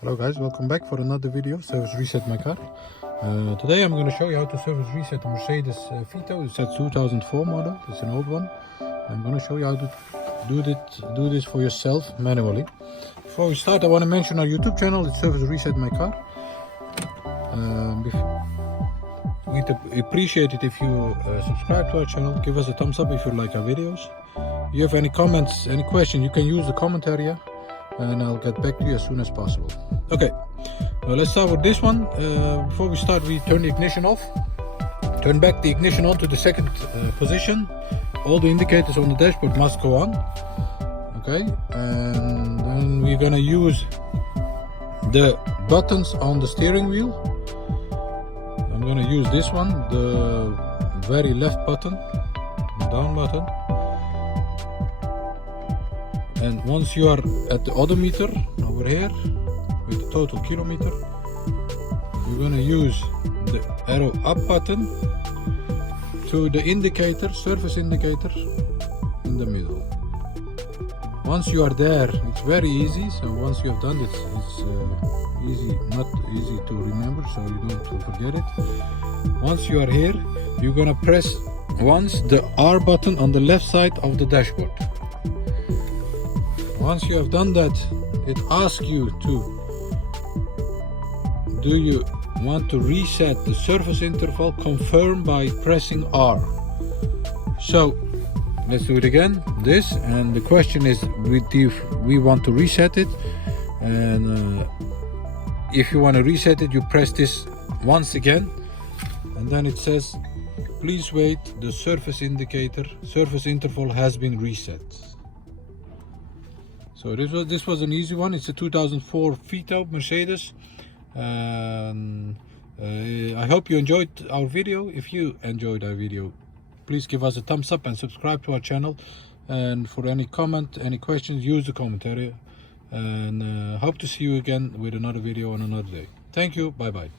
Hello guys, welcome back for another video, service reset my car. Today I'm going to show you how to service reset a Mercedes Vito. It's a 2004 model, it's an old one. I'm going to show you how to do this for yourself manually. Before we start, I want to mention our YouTube channel, it's Service Reset My Car. We'd appreciate it if you subscribe to our channel, give us a thumbs up if you like our videos. If you have any comments, any questions, you can use the comment area and I'll get back to you as soon as possible. Okay, let's start with this one. Before we start, we turn the ignition off. Turn back the ignition on to the second position. All the indicators on the dashboard must go on. Okay, and then we're gonna use the buttons on the steering wheel. I'm gonna use this one, the very left button, the down button. And once you are at the odometer over here with the total kilometer, you're gonna use the arrow up button to the indicator, surface indicator in the middle. Once you are there, it's very easy. So once you have done it, it's easy, not easy to remember, so you don't have to forget it. Once you are here, you're gonna press once the R button on the left side of the dashboard. Once you have done that, it asks you do you want to reset the service interval? Confirm by pressing R. So let's do it again, this, and the question is we want to reset it, and if you want to reset it, you press this once again, and then it says please wait, the service interval has been reset. So this was an easy one. It's a 2004 Vito Mercedes. I hope you enjoyed our video. If you enjoyed our video, please give us a thumbs up and subscribe to our channel. And for any comment, any questions, use the comment area. And hope to see you again with another video on another day. Thank you. Bye bye.